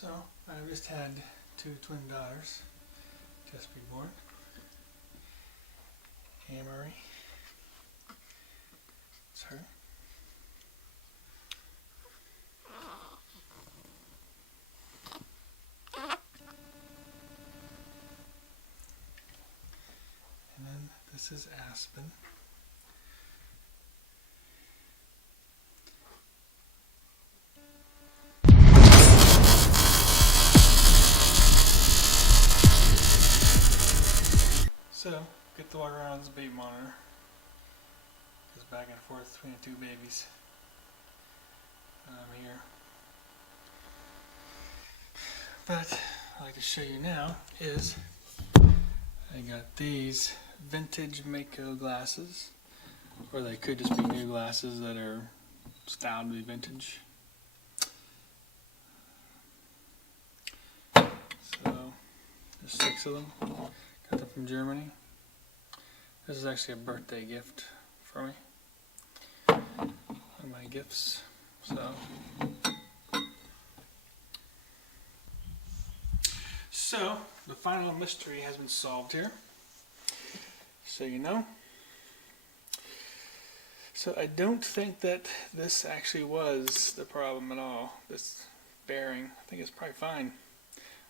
So, I just had two twin daughters just be born. Amory. It's her. And then this is Aspen. So, get the walk around this baby monitor. Goes back and forth between the two babies. And I'm here. But what I'd like to show you now is I got these vintage Maico glasses, or they could just be new glasses that are styled to be vintage. So there's 6 of them. Got them from Germany. This is actually a birthday gift for me. One of my gifts. So the final mystery has been solved here. So you know. So I don't think that this actually was the problem at all. This bearing, I think it's probably fine.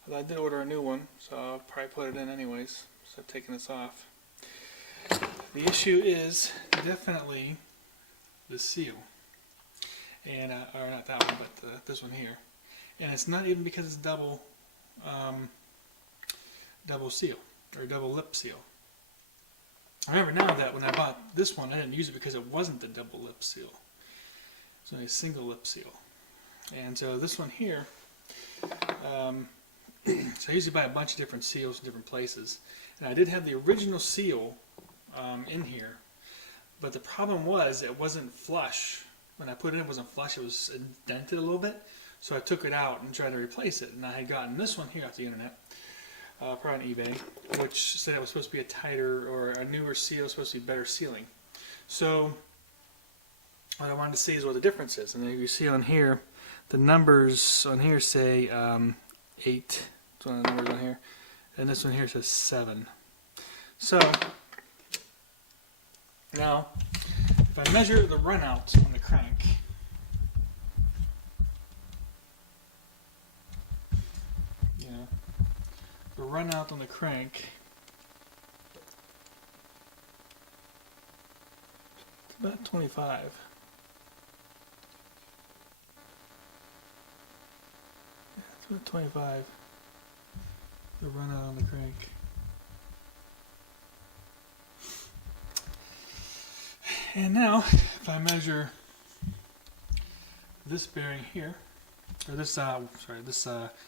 Although I did order a new one, so I'll probably put it in anyways. So I've taken this off. The issue is definitely the seal, and or not that one, but this one here. And it's not even because it's double seal or double lip seal. I remember now that when I bought this one, I didn't use it because it wasn't the double lip seal. It was only a single lip seal. And so this one here, so I usually buy a bunch of different seals in different places. And I did have the original seal in here, but the problem was it wasn't flush. When I put it in, it wasn't flush. It was indented a little bit. So I took it out and tried to replace it. And I had gotten this one here off the internet, probably on eBay, which said it was supposed to be a tighter or a newer seal, supposed to be better sealing. So what I wanted to see is what the difference is. And you see on here, the numbers on here say 8. That's one of the numbers on here. And this one here says 7. So now, if I measure the runout on the crank, the runout on the crank, it's about 25. Yeah, it's about 25. The runout on the crank. And now, if I measure this bearing here, or this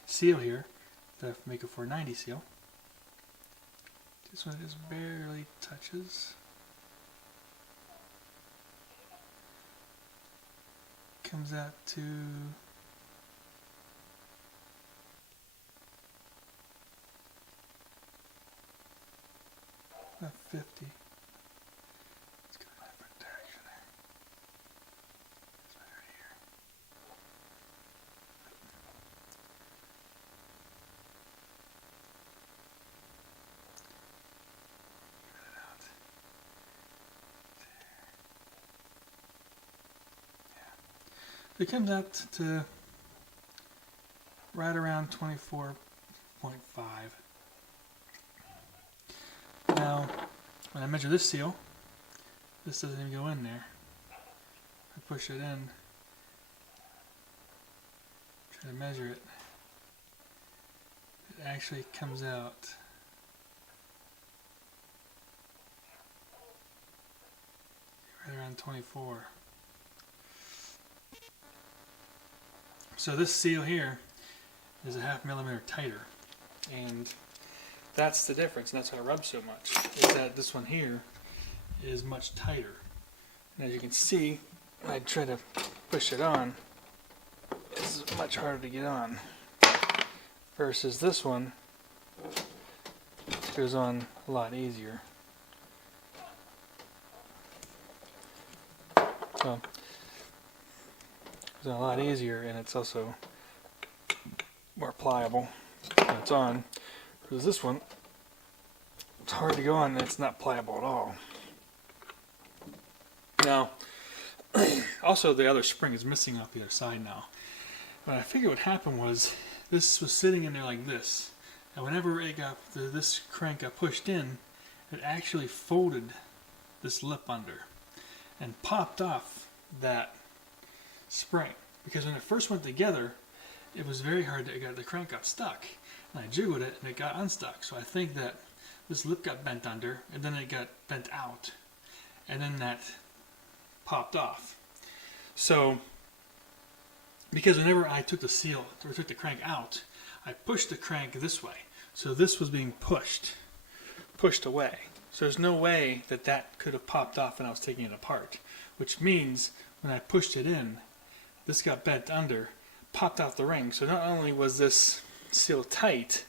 seal here, the Maico 490 seal, this one just barely touches. Comes out to about 50. It comes out to right around 24.5. Now, when I measure this seal, this doesn't even go in there. I push it in, try to measure it. It actually comes out right around 24. So this seal here is a 0.5 millimeter tighter, and that's the difference, and that's why it rubs so much, is that this one here is much tighter. And as you can see, when I try to push it on, it's much harder to get on, versus this one goes on a lot easier. So it's a lot easier, and it's also more pliable when it's on. Because this one, it's hard to go on and it's not pliable at all. Now, also the other spring is missing off the other side now. But I figured what happened was this was sitting in there like this. And whenever it got this crank got pushed in, it actually folded this lip under and popped off that spring. Because when it first went together, it was very hard to get the crank got stuck. And I jiggled it and it got unstuck. So I think that this lip got bent under and then it got bent out. And then that popped off. So because whenever I took the seal or took the crank out, I pushed the crank this way. So this was being pushed away. So there's no way that that could have popped off when I was taking it apart. Which means when I pushed it in, this got bent under, popped out the ring. So not only was this seal tight,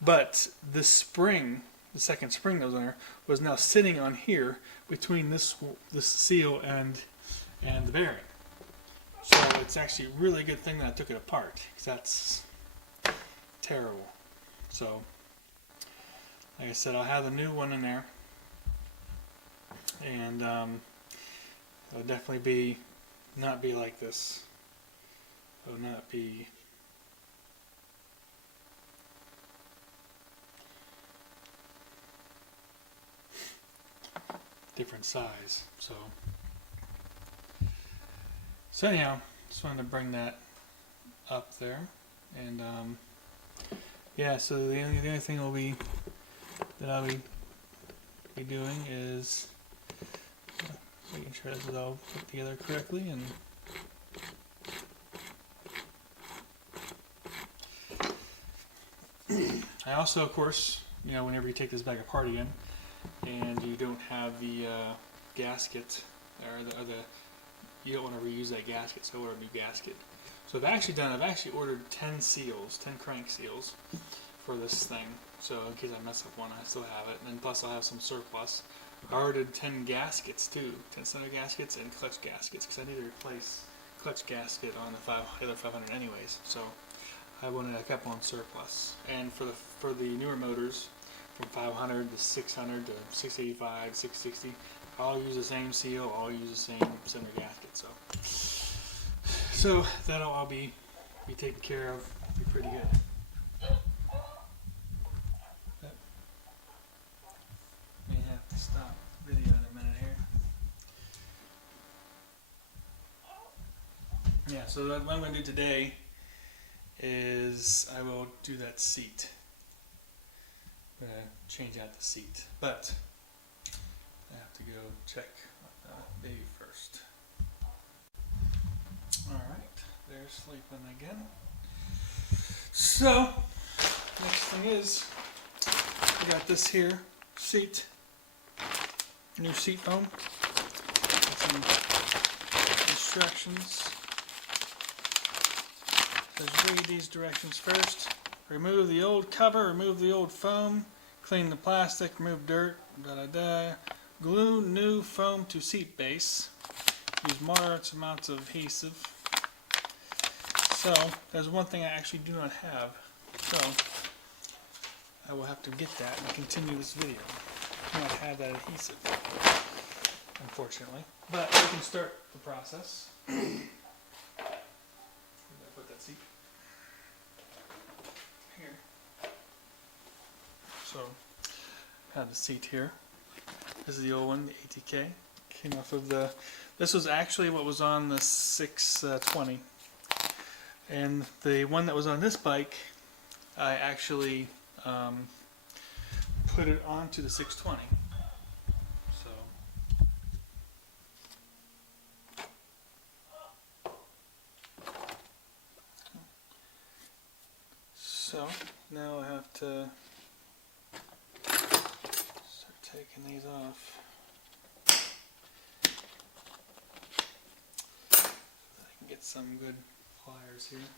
but this spring, the second spring that was on there, was now sitting on here between this seal and the bearing. So it's actually a really good thing that I took it apart, because that's terrible. So, like I said, I'll have the new one in there, and it'll definitely not be like this. It'll not be different size. So anyhow, just wanted to bring that up there, and yeah. So the only thing I'll be doing is making sure this is all put together correctly, and I also, of course, whenever you take this bag apart again, and you don't have the gasket or you don't want to reuse that gasket, so order a new gasket. So I've actually ordered 10 seals, 10 crank seals for this thing. So in case I mess up one, I still have it. And then plus I'll have some surplus. I ordered 10 gaskets too, 10 center gaskets and clutch gaskets, because I need to replace clutch gasket on the other 500 anyways. So I kept one surplus. And for the newer motors, from 500 to 600 to 685, 660, I'll use the same seal, I'll use the same center gasket. So that'll all be taken care of, be pretty good. But may have to stop video in a minute here. Yeah, so what I'm going to do today is I will do that seat. I'm going to change out the seat, but I have to go check on the baby first. Alright, they're sleeping again. So, next thing is, I got this here, seat, new seat foam, with some instructions. Let's read these directions first. Remove the old cover, remove the old foam, clean the plastic, remove dirt, glue new foam to seat base, use moderate amounts of adhesive. So, there's one thing I actually do not have, so I will have to get that and continue this video. I do not have that adhesive, unfortunately, but we can start the process. Where did I put that seat? Here. So, I have the seat here. This is the old one, the ATK. Came off of this was actually what was on the 620. And the one that was on this bike, I actually put it onto the 620. So now I have to start taking these off. So I can get some good pliers here.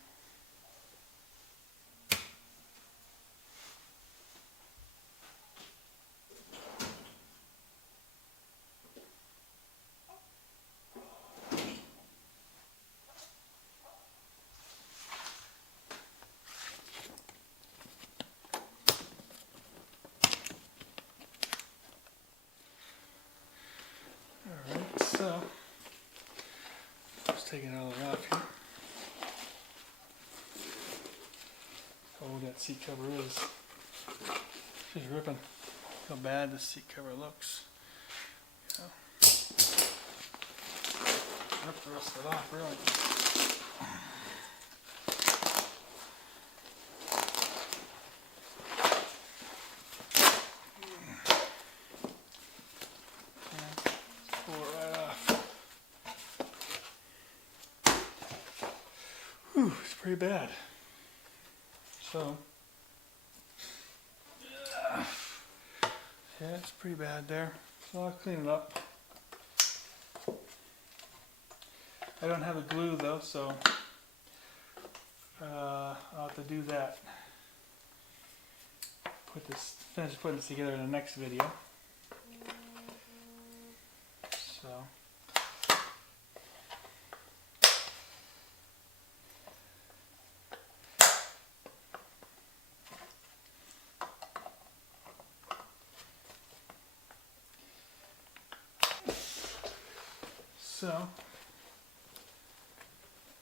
taking it all the way off here. How old that seat cover is. She's ripping. How bad this seat cover looks. Yeah. Rip the rest of it off, really. Pull it right off. Whew, it's pretty bad. So, yeah, it's pretty bad there. So I'll clean it up. I don't have a glue though, so I'll have to do that. Finish putting this together in the next video. So.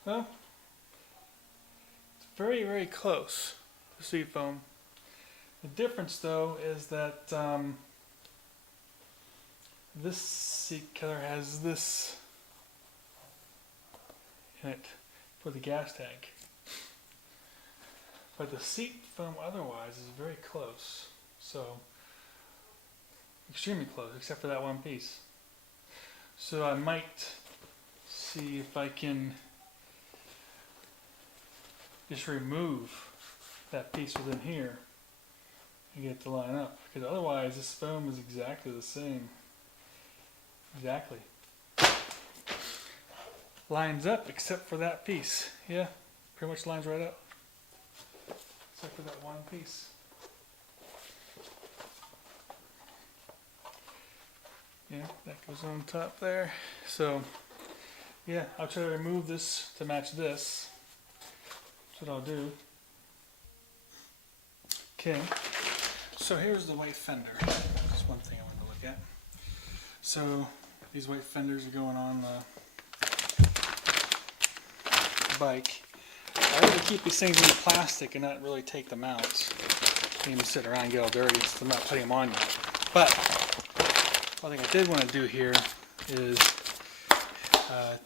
Well, it's very, very close to seat foam. The difference, though, is that this seat cover has this in it for the gas tank. But the seat foam otherwise is very close. So, extremely close, except for that one piece. So I might see if I can just remove that piece within here and get it to line up, because otherwise this foam is exactly the same. Exactly. Lines up except for that piece. Yeah, pretty much lines right up. Except for that one piece. Yeah, that goes on top there. So, yeah, I'll try to remove this to match this. That's what I'll do. Okay, so here's the white fender. That's one thing I wanted to look at. So, these white fenders are going on the bike. I like to keep these things in the plastic and not really take them out. You can sit around and get all dirty, so I'm not putting them on yet. But, one thing I did want to do here is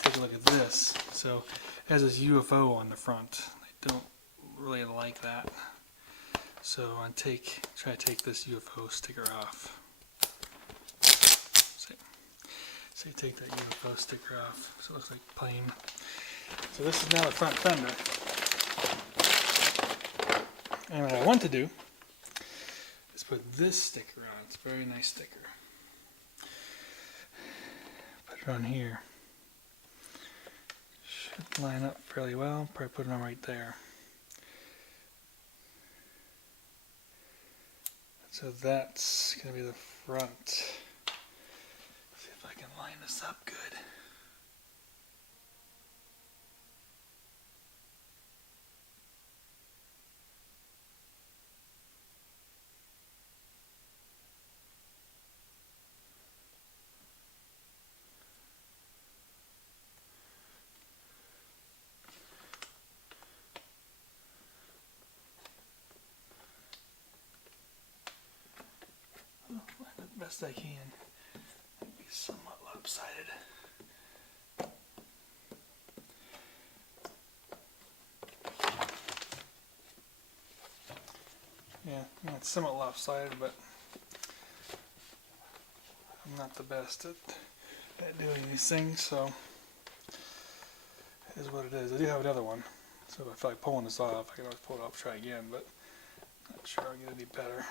take a look at this. So it has this UFO on the front. I don't really like that. So I'm going to try to take this UFO sticker off. So you take that UFO sticker off so it looks like plain. So this is now the front fender. And what I want to do is put this sticker on. It's a very nice sticker. Put it on here. Should line up fairly well. Probably put it on right there. So that's going to be the front. See if I can line this up good. Best I can. Be somewhat lopsided. Yeah, it's somewhat lopsided, but I'm not the best at doing these things, so it is what it is. I do have another one, so if I feel like pulling this off, I can always pull it off, try again, but I'm not sure I'll get any better.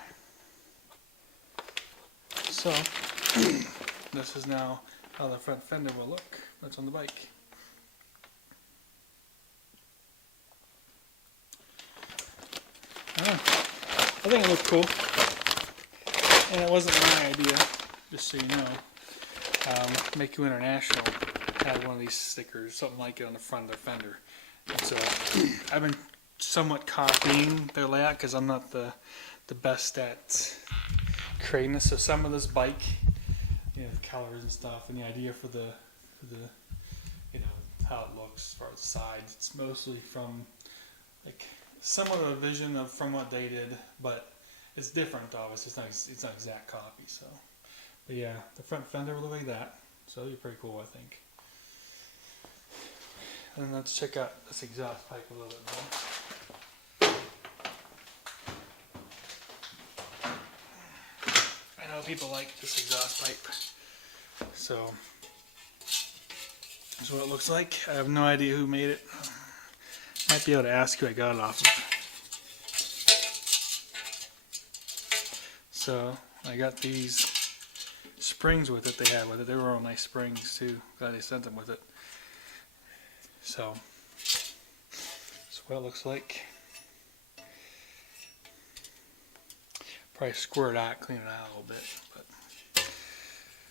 So, this is now how the front fender will look. That's on the bike. I think it looked cool. And it wasn't my idea, just so you know. Maico International had one of these stickers, something like it on the front of their fender. And so, I've been somewhat copying their layout because I'm not the best at creating this. So some of this bike, you know, the colors and stuff, and the idea for the you know, how it looks as far as the sides. It's mostly from like somewhat of a vision of from what they did, but it's different obviously. It's not an exact copy. So, but yeah, the front fender will look like that. So it'll be pretty cool, I think. And let's check out this exhaust pipe a little bit more. I know people like this exhaust pipe. So this is what it looks like. I have no idea who made it. Might be able to ask who I got it off of. So I got these springs with it. They had with it. They were all nice springs too. Glad they sent them with it. So that's what it looks like. Probably squirt it out, clean it out a little bit, but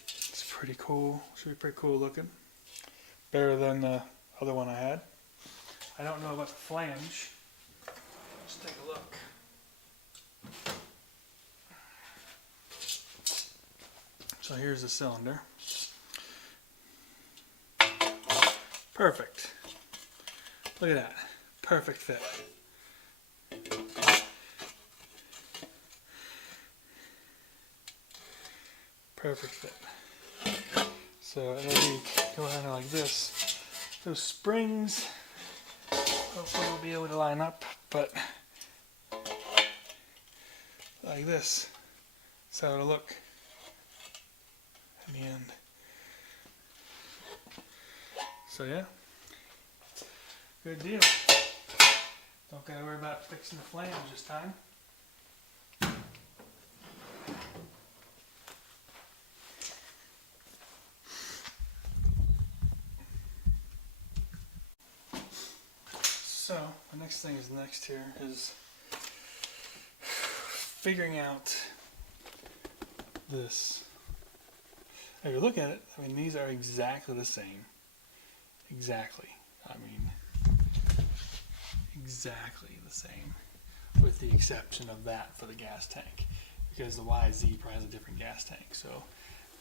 it's pretty cool. Should be pretty cool looking. Better than the other one I had. I don't know about the flange. Let's take a look. So here's the cylinder. Perfect. Look at that. Perfect fit. Perfect fit. So it'll be go around like this. Those springs hopefully we'll be able to line up, but like this. That's how it'll look in the end. So yeah, good deal. Don't gotta worry about fixing the flange this time. So the next thing is next here is figuring out this. If you look at it, I mean these are exactly the same. Exactly. I mean, exactly the same, with the exception of that for the gas tank, because the YZ probably has a different gas tank, so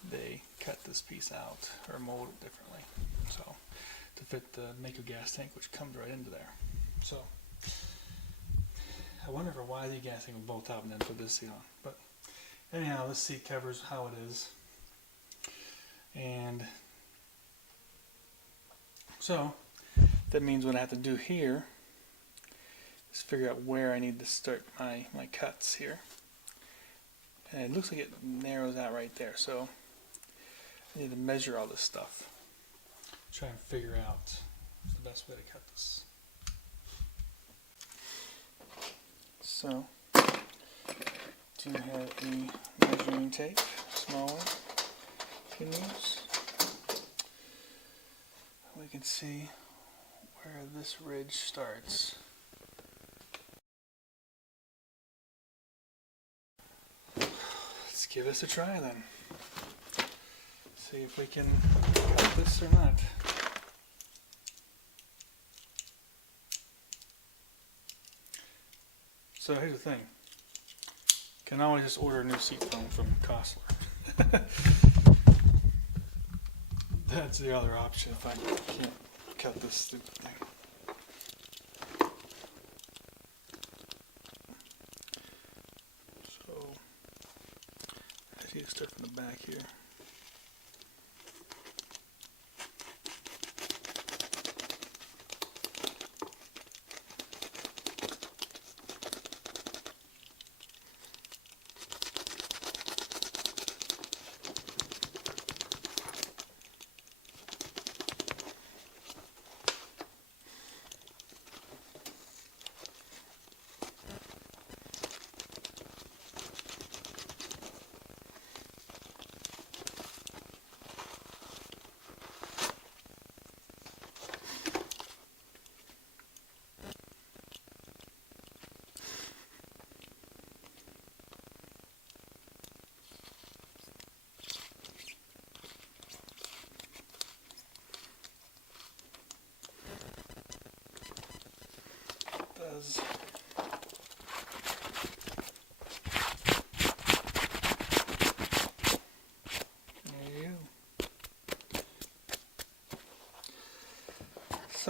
they cut this piece out or mold it differently, so to fit the Maico gas tank, which comes right into there. So I wonder if a YZ gas tank would bolt up and then put this seat on. But anyhow, this seat covers how it is, and so that means what I have to do here is figure out where I need to start my cuts here. And it looks like it narrows out right there, so I need to measure all this stuff. Try and figure out the best way to cut this. So, do you have a measuring tape, small one, you can use? We can see where this ridge starts. Let's give this a try then. See if we can cut this or not. So here's the thing. You can always just order a new seat foam from Costler. That's the other option if I can't cut this stupid thing. So, I need to start from the back here.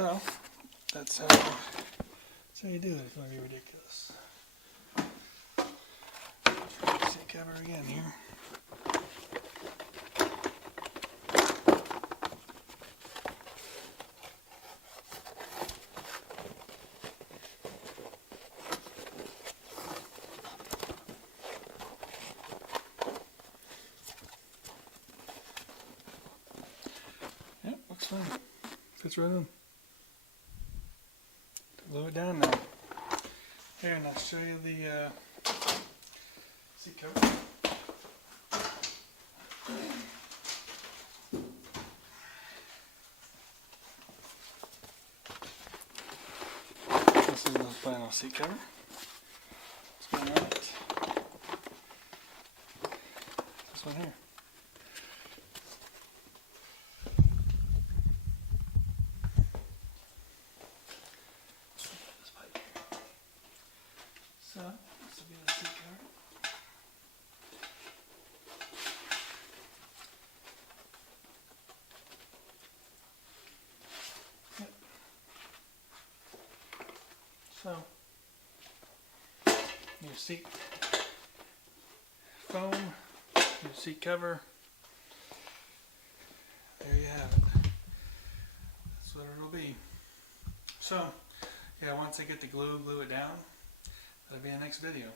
So that's how you do it if you want to be ridiculous. Try the seat cover again here. Yep, looks fine. Fits right in. Glue it down now. Here, and I'll show you the seat cover. This is the final seat cover. Spin around it. This one here. So, this will be the seat cover. Yep. So, your seat foam, your seat cover. There you have it. That's what it'll be. So, yeah, once I get the glue it down. That'll be the next video.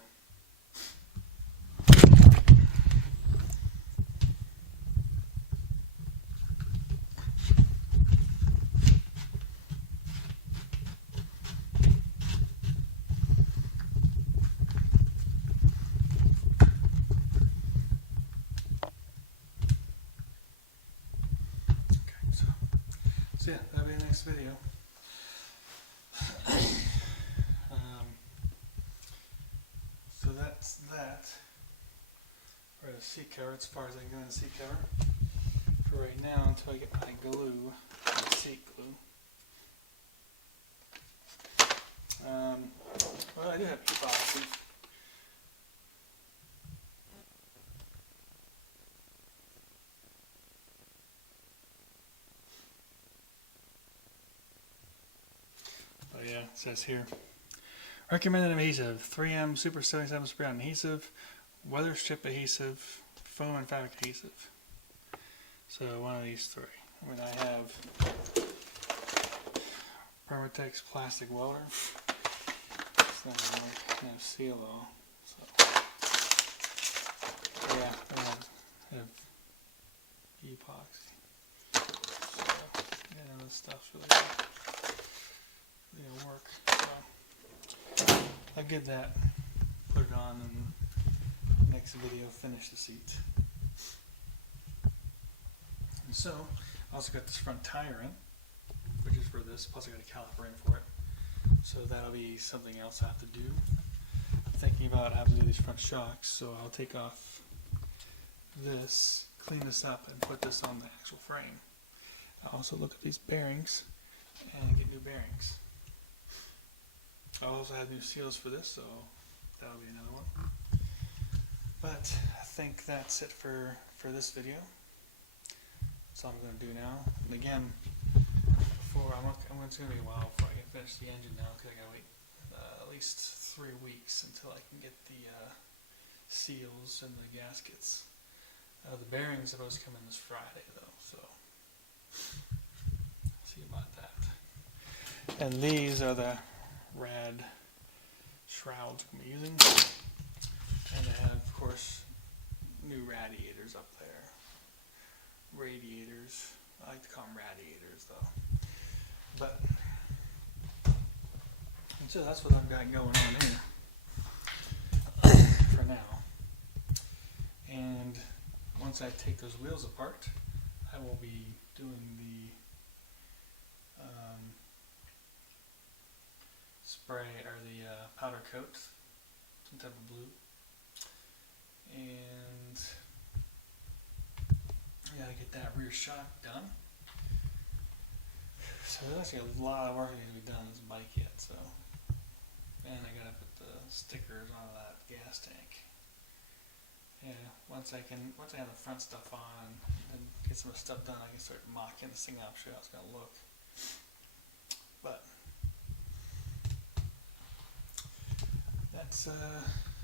Okay, so yeah, that'll be the next video. So that's that for the seat cover, as far as I can go in the seat cover. For right now, until I get my glue, my seat glue. Well, I do have epoxy. Oh yeah, it says here. Recommended adhesive, 3M Super 77 spray on adhesive, weather strip adhesive, foam and fabric adhesive. So one of these three. I mean, I have Permatex plastic welder. It's not really seal all. So yeah, I have epoxy. So yeah, this stuff's really good. Really gonna work. So I'll get that, put it on, and next video finish the seat. And so, I also got this front tire in, which is for this, plus I got a caliper in for it. So that'll be something else I have to do. I'm thinking about having to do these front shocks, so I'll take off this, clean this up, and put this on the actual frame. I'll also look at these bearings and get new bearings. I also have new seals for this, so that'll be another one. But I think that's it for this video. That's all I'm going to do now. And again, it's going to be a while before I can finish the engine now, because I got to wait at least 3 weeks until I can get the seals and the gaskets. The bearings are supposed to come in this Friday though, so see about that. And these are the rad shrouds I'm going to be using. And I have, of course, new radiators up there. Radiators. I like to call them radiators though. But, and so that's what I've got going on here for now. And once I take those wheels apart, I will be doing the spray or the powder coat, some type of blue, and I gotta get that rear shock done. So there's actually a lot of work that needs to be done on this bike yet. So, and I gotta put the stickers on that gas tank. Yeah, once I have the front stuff on and get some stuff done, I can start mocking this thing up, show you how it's gonna look. It's